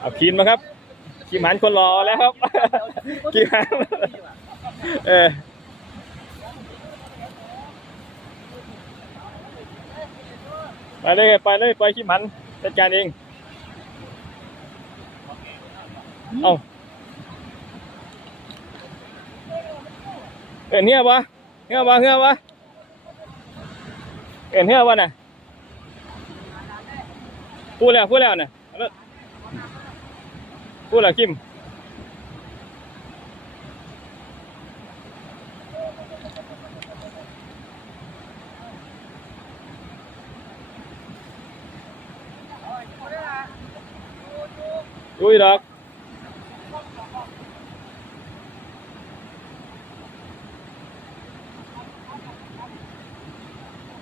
เอาคีมมาครับคีมหันคนรอแล้วครับคีมหันเออไปเลยไปเลยไปคีมหันจัดการเอง เอาเอ็นเหี้ยปะเหี้ยปะเหี้ยปะเอ็นเหี้ยปะน่ะ พูดแล้วพูดแล้วน่ะเอาเลยพูดแล้วคิมอุ้ยดอก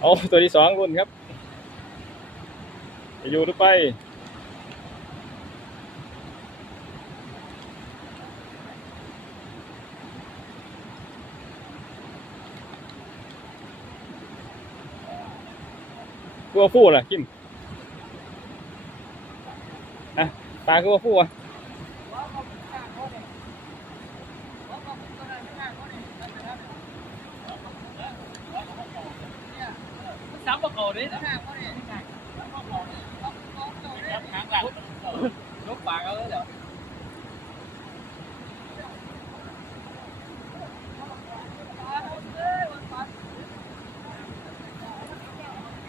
เอาตัวที่สองรุ่นครับ จะอยู่หรือไปกลัวฟู่ล่ะกิมอะตากลัวฟู่อะซ้ำบอกเขาดินะ หางหลังยกปากเอาเลยเดี๋ยว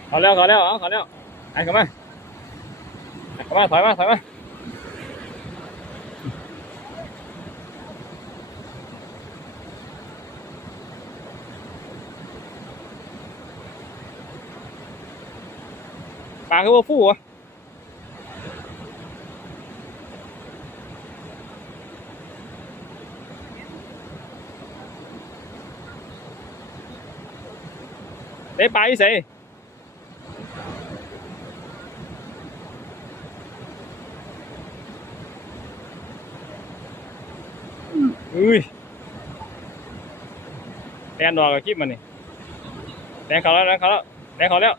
ขาแล้วขาแล้วเอาขาแล้วไอ้เข้ามาไอ้เข้ามาถอยมาถอยมาปลาคือว่าฟู่วะ ได้ปใส่อุ้ยแดนดอกกับคลิปมันนี่แดนเขาแล้วแดนเขาแล้วแดนเขาแล้ว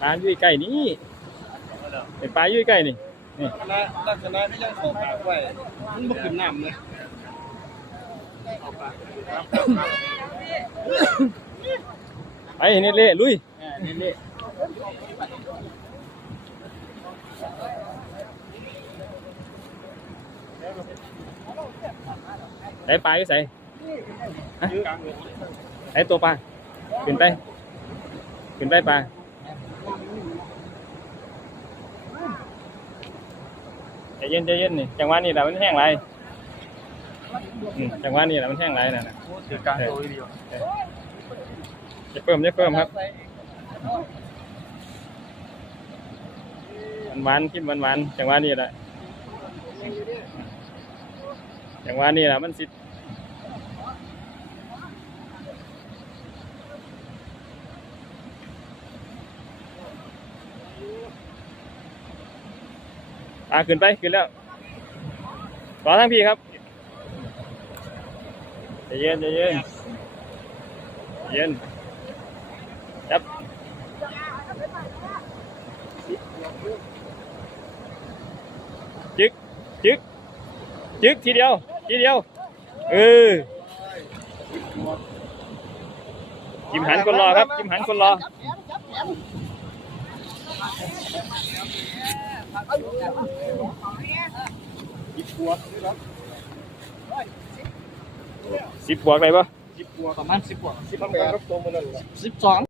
ปลาอยู่ใกล้นี่เป็นปลาอยู่ใกล้นี่ คณะลักษณะที่ยังเข้าปากไว้มันบ่ขึ้นน้ำเลยไปเนี่เละลุยนี่นี่ได้ปลาอยู่ใส่ไอ้ตัวปลาขึ้นไปขึ้นไปปลาใจ เย็นใจเย็นนี่จังหวะนี้แหละมันแห้งไรอืมจังหวะนี้แหละมันแห้งไรน่ะนะคือกลางตัวเดียวจะเพิ่มจะเพิ่มครับหวานๆคิดหวานๆจังหวะนี้แหละจังหวะนี้แหละมันสิ อ่าขึ้นไปขึ้นแล้วรอทั้งพี่ครับใจเย็นใจเย็นใจเย็นจับจึกจึกจึกทีเดียวทีเดียวเออจิมหันคนรอครับจิมหันคนรอ สิบบวกอะไรปะสิบบวกประมาณสิบกว่าสิบแปดตัวมันสิบสอง